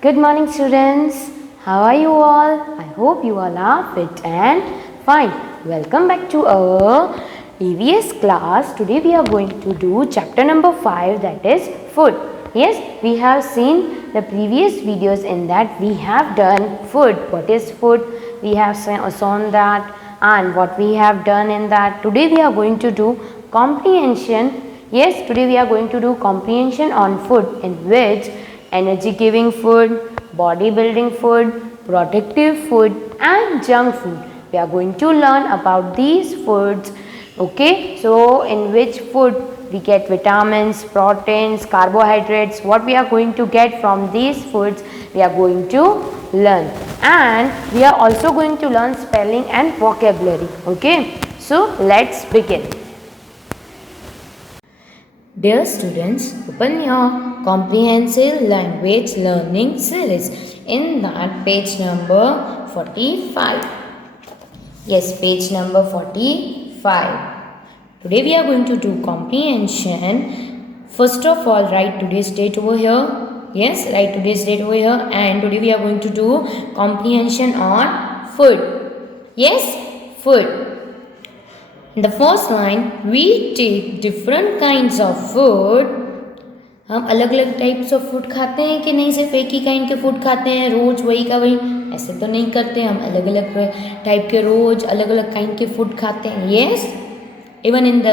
Good morning, students. How are you all? I hope you all are fit and fine. Welcome back to our EVS class. Today we are going to do chapter number 5, that is food. Yes, we have seen the previous videos. In that we have done food. What is food? We have shown that, and what we have done in that. Today we are going to do comprehension. Yes, today we are going to do comprehension on food, in which energy giving food, body building food, protective food and junk food. We are going to learn about these foods. Okay, so in which food we get vitamins, proteins, carbohydrates, what we are going to get from these foods we are going to learn, and we are also going to learn spelling and vocabulary. Okay, so let's begin. Dear students, open your comprehensive language learning series. In that, page number 45. Yes, page number 45. Today we are going to do comprehension. First of all, write today's date over here. Yes, write today's date over here. And today we are going to do comprehension on food. Yes, food. In the first line, we take different kinds of food. हम अलग अलग types of food खाते हैं कि नहीं, सिर्फ एक ही kind के फूड खाते हैं रोज वही का वही, ऐसे तो नहीं करते. हम अलग अलग टाइप के रोज अलग अलग काइंड के फूड खाते हैं. Yes, even in the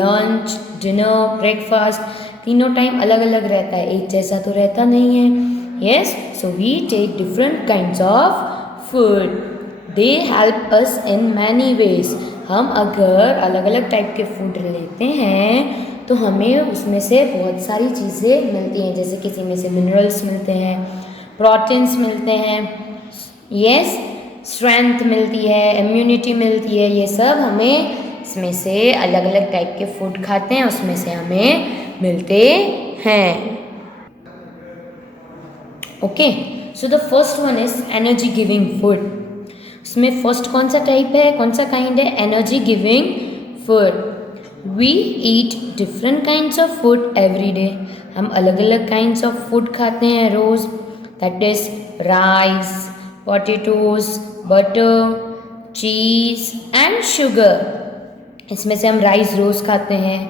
lunch, dinner, breakfast, तीनों टाइम अलग अलग रहता है, एक जैसा तो रहता नहीं है. Yes, so we take different kinds of food. They help us in many ways. हम अगर अलग अलग टाइप के फूड लेते हैं तो हमें उसमें से बहुत सारी चीज़ें मिलती हैं. जैसे किसी में से मिनरल्स मिलते हैं, प्रोटीन्स मिलते हैं, यस, स्ट्रेंथ मिलती है, इम्यूनिटी मिलती है. ये सब हमें इसमें से अलग अलग टाइप के फूड खाते हैं उसमें से हमें मिलते हैं. Okay, so the first one is energy giving food. उसमें फर्स्ट कौन सा टाइप है, कौन सा काइंड है? Energy giving food. We eat different kinds of food every day. हम अलग अलग काइंड्स ऑफ फूड खाते हैं रोज़. That is rice, potatoes, butter, cheese and sugar. इसमें से हम राइस रोज़ खाते हैं,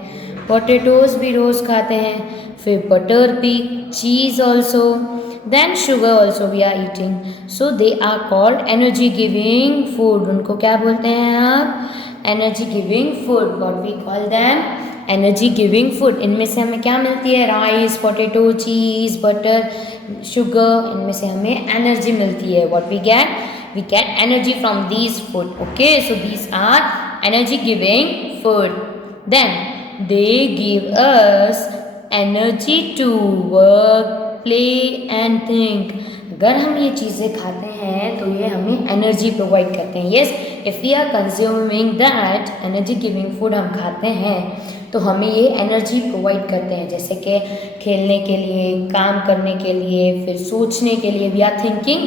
पोटैटोज भी रोज़ खाते हैं, फिर बटर भी, चीज़ also, then sugar also we are eating. So they are called energy giving food. उनको क्या बोलते हैं आप? Energy giving food. What we call them? Energy giving food. इनमें से हमें क्या मिलती है? राइस, पोटैटो, चीज़, बटर, शुगर. इनमें से हमें एनर्जी मिलती है. What we get? We get energy from these food. Okay, so these are energy giving food. Then they give us energy to work, play and think. अगर हम ये चीज़ें खाते हैं तो ये हमें एनर्जी प्रोवाइड करते हैं. Yes, if we are consuming that energy giving food, हम खाते हैं तो हमें ये एनर्जी प्रोवाइड करते हैं. जैसे कि खेलने के लिए, काम करने के लिए, फिर सोचने के लिए. We are thinking.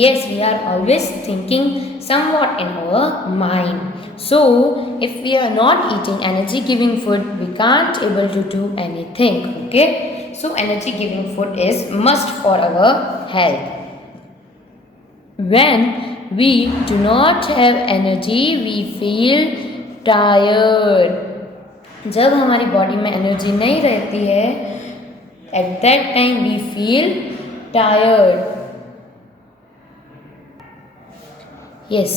Yes, we are always thinking somewhat in our mind. So if we are not eating energy giving food, we can't able to do anything. Okay, so energy giving food is must for our health. When we do not have energy, we feel tired. जब हमारी body में energy नहीं रहती है, at that time we feel tired. Yes,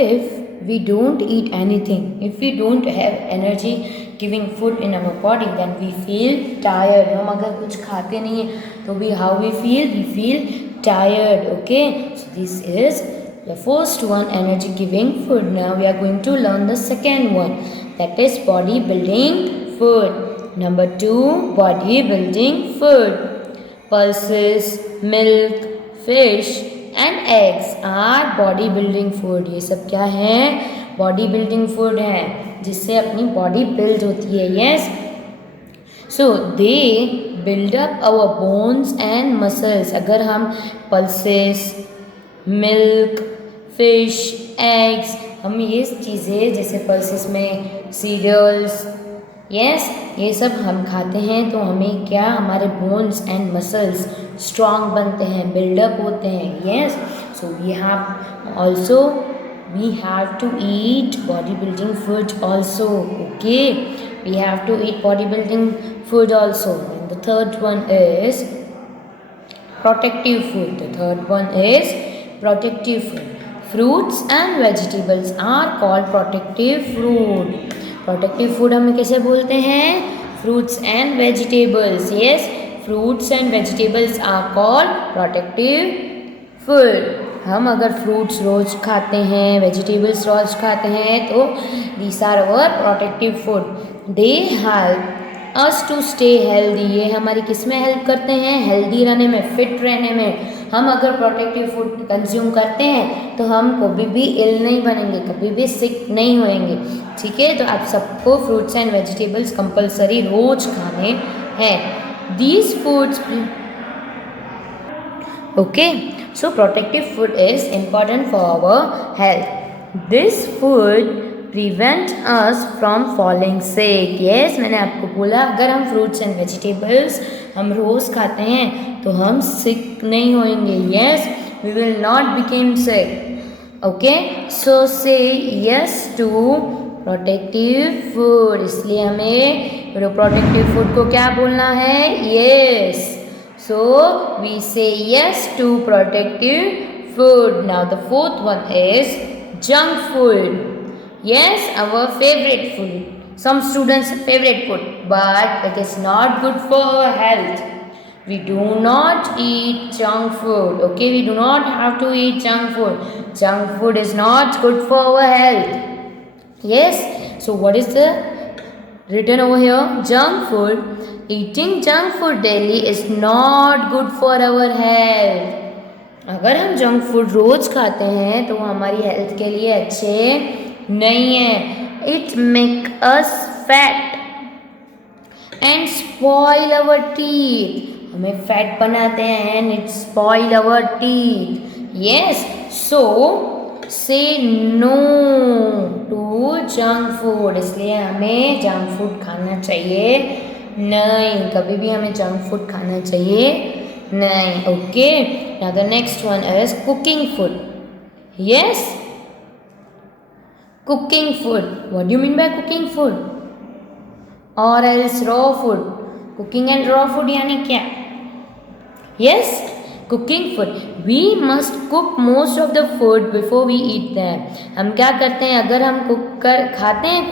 if we don't eat anything, if we don't have energy giving food in our body, then we feel tired. हम अगर कुछ खाते नहीं हैं तो भी how we feel tired. Okay, so this is the first one, energy giving food. Now we are going to learn the second one, that is body building food. Number 2, body building food. Pulses, milk, fish and eggs are body building food. ये सब क्या है? Body building food है, जिससे अपनी body build होती है. Yes, so they build up our bones and muscles. अगर हम पल्सेस, मिल्क, फिश, एग्स, हम ये चीज़ें जैसे पल्सेस में सीरियल्स, यस, ये सब हम खाते हैं तो हमें क्या, हमारे बोन्स एंड मसल्स स्ट्रॉन्ग बनते हैं, बिल्डअप होते हैं. Yes, so we have to eat bodybuilding food also. Okay, we have to eat bodybuilding food also. And the third one is protective food. The third one is protective food. Fruits and vegetables are called protective food. Protective food हमें कैसे बोलते हैं? Fruits and vegetables. Yes, fruits and vegetables are called protective food. हम अगर fruits रोज खाते हैं, vegetables रोज खाते हैं, तो these are our protective food. They help us to stay healthy. ये हमारी किस में हेल्प करते हैं? हेल्दी रहने में, फिट रहने में. हम अगर प्रोटेक्टिव फूड कंज्यूम करते हैं तो हम कभी भी इल नहीं बनेंगे, कभी भी सिक नहीं होएंगे. ठीक है, तो आप सबको फ्रूट्स एंड वेजिटेबल्स कंपल्सरी रोज खाने हैं. These foods, okay, so protective food is important for our health. This food prevent us from falling sick. Yes, मैंने आपको बोला अगर हम fruits and vegetables हम रोज खाते हैं तो हम sick नहीं होएंगे. Yes, we will not become sick. Okay, so say yes to protective food. इसलिए हमें protective food को क्या बोलना है? Yes. So we say yes to protective food. Now the fourth one is junk food. Yes, our favorite food. Some students' favorite food, but it is not good for our health. We do not eat junk food. Okay, we do not have to eat junk food. Junk food is not good for our health. Yes, so what is the written over here? Junk food. Eating junk food daily is not good for our health. अगर हम junk food रोज खाते हैं तो हमारी health के लिए अच्छे नहीं है. It make us fat and spoil our teeth. हमें फैट बनाते हैं and it spoil our teeth. Yes, so say no to junk food. इसलिए हमें जंक फूड खाना चाहिए नहीं, कभी भी हमें जंक फूड खाना चाहिए नहीं. Okay, now the next one is cooking food. Yes, cooking food. What do you mean by cooking food? और else raw food. Cooking and raw food यानी क्या? Yes, cooking food. We must cook most of the food before we eat them. हम क्या करते हैं, अगर हम खाते हैं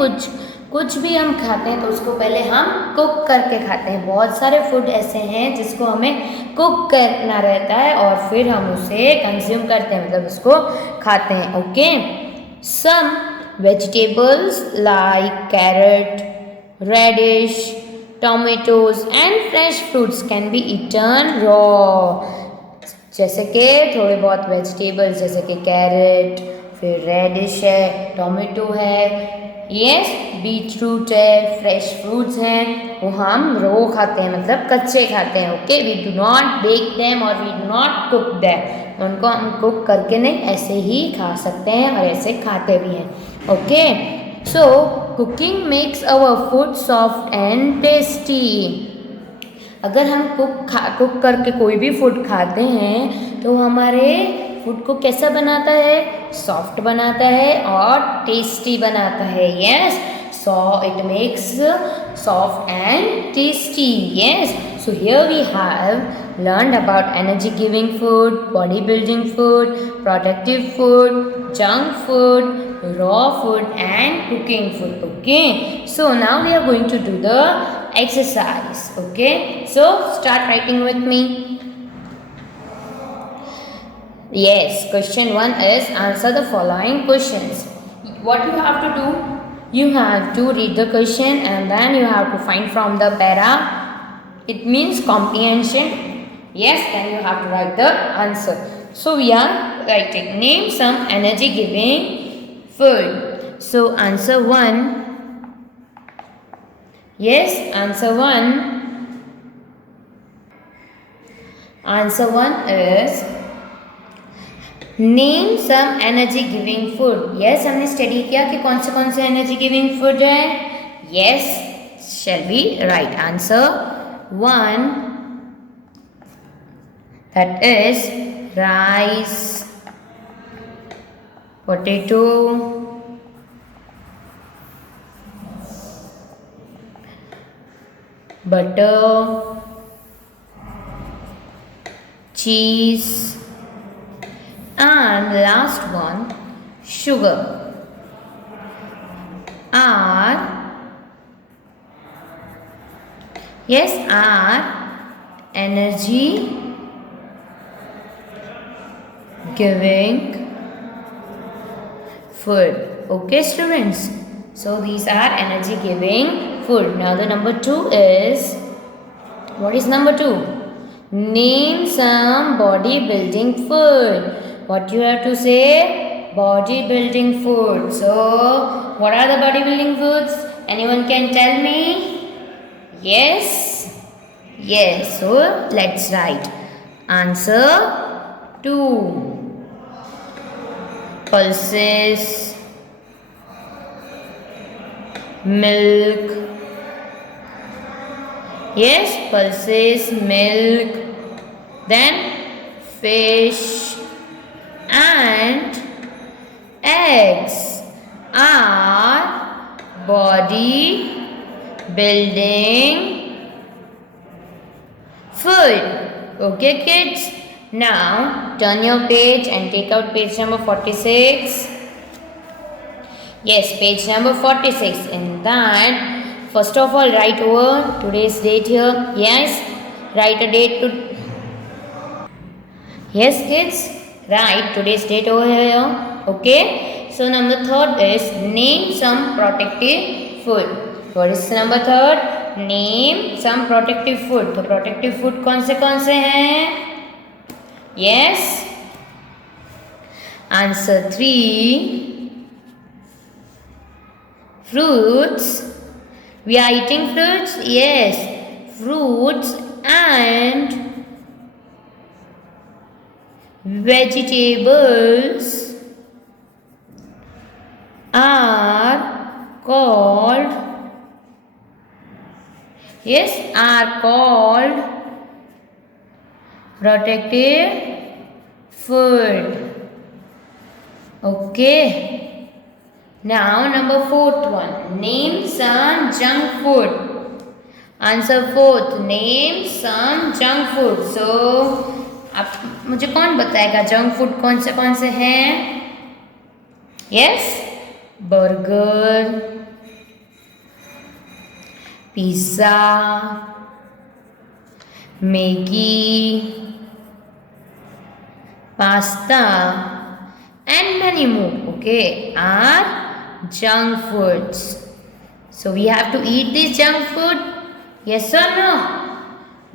कुछ भी हम खाते हैं तो उसको पहले हम कुक करके खाते हैं. बहुत सारे फूड ऐसे हैं जिसको हमें कुक करना रहता है और फिर हम उसे कंज्यूम करते हैं, मतलब उसको खाते हैं. Okay, some vegetables like carrot, radish, tomatoes and fresh fruits can be eaten raw. जैसे कि थोड़े बहुत वेजिटेबल्स जैसे कि कैरेट, फिर रेडिश है, टोमेटो है, यस, बीटरूट है, फ्रेश फ्रूट्स हैं, वो हम रो खाते हैं, मतलब कच्चे खाते हैं. Okay, we do not bake them और we do not cook them. उनको हम कुक करके नहीं, ऐसे ही खा सकते हैं और ऐसे खाते भी हैं. Okay, so cooking makes our food soft and tasty. अगर हम कुक करके कोई भी फूड खाते हैं तो हमारे फूड को कैसा बनाता है? सॉफ्ट बनाता है और टेस्टी बनाता है. Yes, so it makes soft and tasty. Yes, so here we have learned about energy giving food, body building food, protective food, junk food, raw food and cooking food. Okay, so now we are going to do the exercise. Okay, so start writing with me. Yes, question 1 is answer the following questions. What you have to do? You have to read the question and then you have to find from the para. It means comprehension. Yes, then you have to write the answer. So we are writing. Name some energy giving food. So answer 1. Yes, answer 1. Answer 1 is name some energy giving food. Yes, हमने study किया कि कौन से energy giving food है. Yes, shall we write answer 1. that is rice, potato, butter, cheese, and last one sugar are energy giving food. Okay students, so these are energy giving food. Now the number 2 is, what is number 2? Name some bodybuilding food. What you have to say? Bodybuilding food. So what are the bodybuilding foods? Anyone can tell me? Yes? Yes. So let's write. Answer 2. Pulses, milk. Yes, pulses, milk. Then fish and eggs are body building food. Okay kids, now turn your page and take out page number 46. Yes, page number 46. In that, first of all write over today's date here. Yes, write a date to. Yes kids, write today's date over here. Okay, so number 3 is name some protective food. What is number 3? Name some protective food. तो protective food कौन से हैं? Yes. Answer 3. Fruits. We are eating fruits? Yes. Fruits and vegetables are called, are called protective food. Okay. Now number 4th one. Name some junk food. Answer 4th. Name some junk food. So आप मुझे कौन बताएगा junk food कौन से हैं? Yes, burger, pizza, Maggi, pasta and many more, okay, are junk foods. So we have to eat this junk food? Yes or no?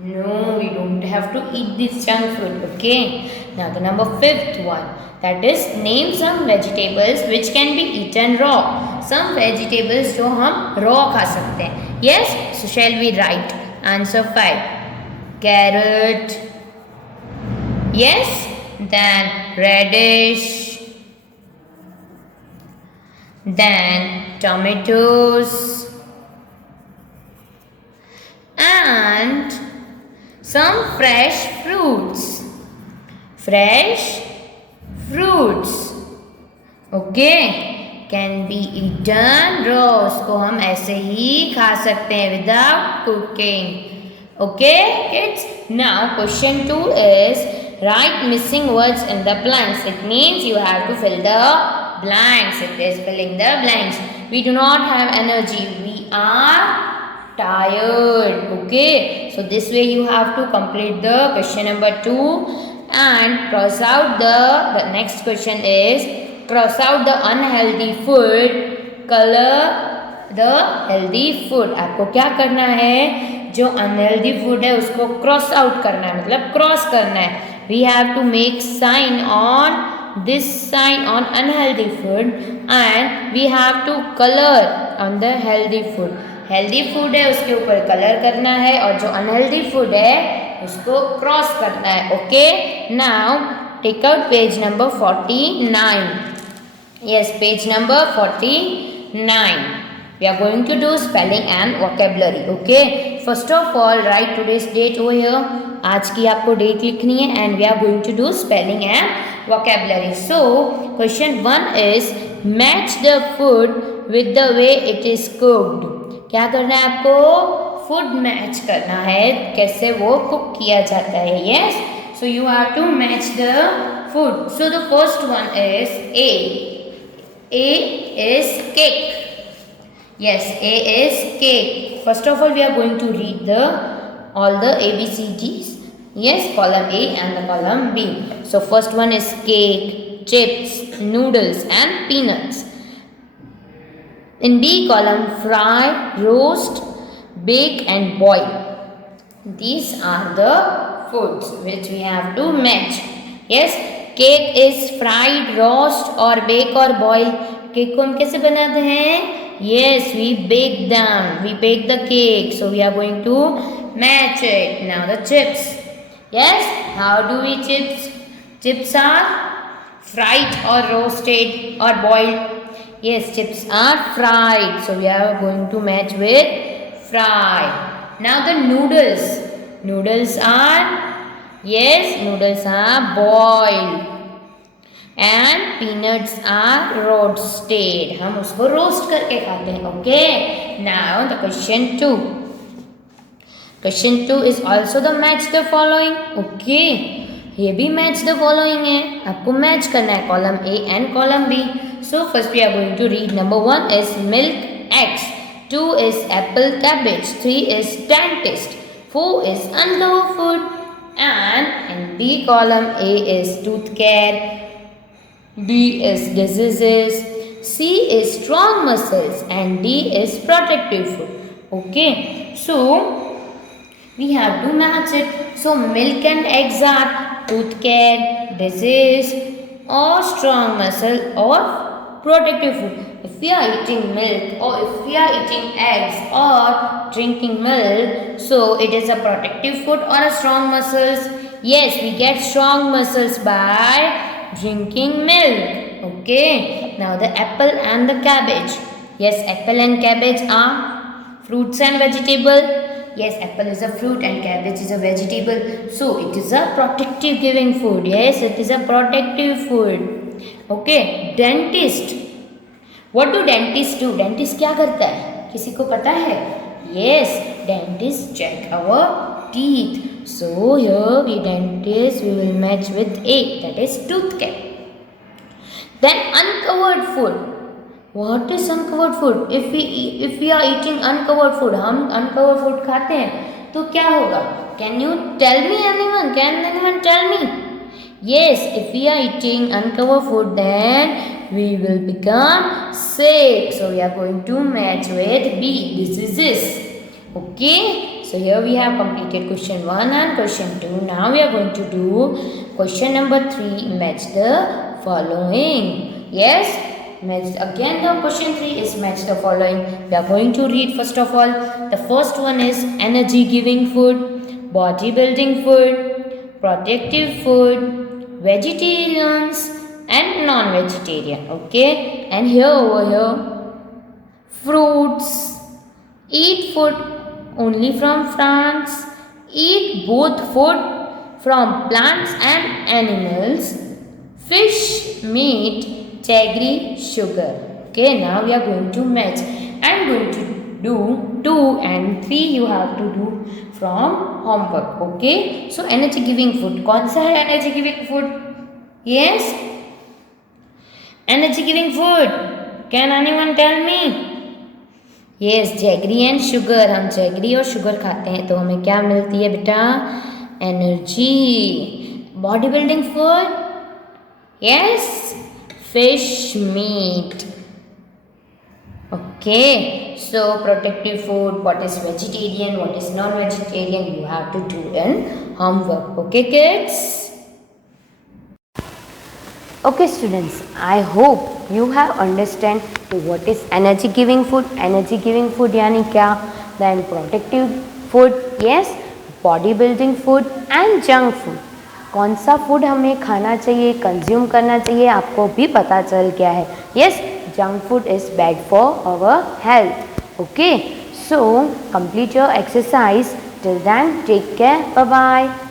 No, we don't have to eat this junk food, okay. Now the number 5th one, that is name some vegetables which can be eaten raw. Some vegetables जो हम raw खा सकते हैं. Yes, so shall we write? Answer 5. Carrot. Yes, then radish. Then tomatoes. And some fresh fruits. Fresh fruits. Okay. Can be eaten raw. उसको हम ऐसे ही खा सकते हैं without cooking. Okay, kids. Now question 2 is write missing words in the blanks. It means you have to fill the blanks. It is filling the blanks. We do not have energy. We are tired. Okay, so this way you have to complete the question number 2 and cross out the next question is cross out the unhealthy food, color the healthy food. आपको क्या करना है, जो unhealthy food है उसको cross out करना है, मतलब cross करना है. We have to make sign on this sign on unhealthy food and we have to color on the healthy food. Healthy food है उसके ऊपर कलर करना है और जो अनहेल्दी फूड है उसको क्रॉस करना है. Okay, now take out page number 49. Yes, page number 49. We are going to do spelling and vocabulary. Okay, first of all write today's date over here. आज की आपको डेट लिखनी है and we are going to do spelling and vocabulary. So question 1 is match the food with the way it is cooked. क्या करना है आपको? Food match करना है, कैसे वो कुक किया जाता है. Yes, so you have to match the food. So the first one is A. A is cake. Yes, A is cake. First of all, we are going to read all the ABCDs. Yes, column A and the column B. So first one is cake, chips, noodles and peanuts. In B column, fry, roast, bake and boil. These are the foods which we have to match. Yes, cake is fried, roast or bake or boil. Cake को हम कैसे बनाते हैं? Yes, we bake them. We bake the cake. So we are going to match it. Now the chips. Yes, how do we chips? Chips are fried or roasted or boiled. Yes, chips are fried. So we are going to match with fried. Now the noodles. Noodles are, yes, noodles are boiled. And peanuts are roasted. हम उसको roast करके खाते हैं. Okay. Now the question 2. Question 2 is also the match the following. Okay. ये भी match the following है. आपको match करना है column A and column B. So first we are going to read. Number 1 is milk, eggs. 2 is apple, cabbage. 3 is dentist. 4 is uncovered food. And in B column, A is tooth care. B is diseases, C is strong muscles and D is protective food. Okay, so we have to match it. So milk and eggs are tooth care, disease or strong muscle or protective food. If we are eating milk or if we are eating eggs or drinking milk, so it is a protective food or a strong muscles. Yes, we get strong muscles by drinking milk. Okay, now the apple and the cabbage. Yes, apple and cabbage are fruits and vegetable. Yes, apple is a fruit and cabbage is a vegetable. So it is a protective giving food. Yes, it is a protective food. Okay, dentist. What do dentists do? Dentist क्या करता है? किसी को पता है? Yes, dentist check our teeth. So here we dentist we will match with A, that is tooth care. Then uncovered food. What is uncovered food? If we are eating uncovered food, हम uncovered food खाते हैं तो क्या होगा? Can you tell me anyone? Can anyone tell me? Yes, if we are eating uncovered food, then we will become sick. So we are going to match with B, diseases. Okay. So here we have completed question 1 and question 2. Now we are going to do question number 3. Match the following. Yes, match again. The question 3 is match the following. We are going to read first of all. The first one is energy giving food, bodybuilding food, protective food, vegetarians and non-vegetarian. Okay, and here over here fruits, eat food only from France, eat both food from plants and animals, fish, meat, jaggery, sugar. Okay, now we are going to match. I am going to do 2 and 3 you have to do from homework. Okay, so energy giving food. कौन सा है energy giving food? Yes, energy giving food. Can anyone tell me? Yes, jaggery and sugar. हम jaggery और sugar खाते हैं तो हमें क्या मिलती है बेटा? Energy. Body building food. Yes, fish, meat. Okay, so protective food. What is vegetarian, what is non vegetarian, you have to do in homework. Okay kids? Okay students, I hope you have understand what is energy giving food. Energy giving food यानी क्या? Then protective food, yes, body building food and junk food. कौन सा food हमें खाना चाहिए, consume करना चाहिए, आपको भी पता चल गया है. Yes, junk food is bad for our health. Okay, So complete your exercise. Till then, take care. Bye bye.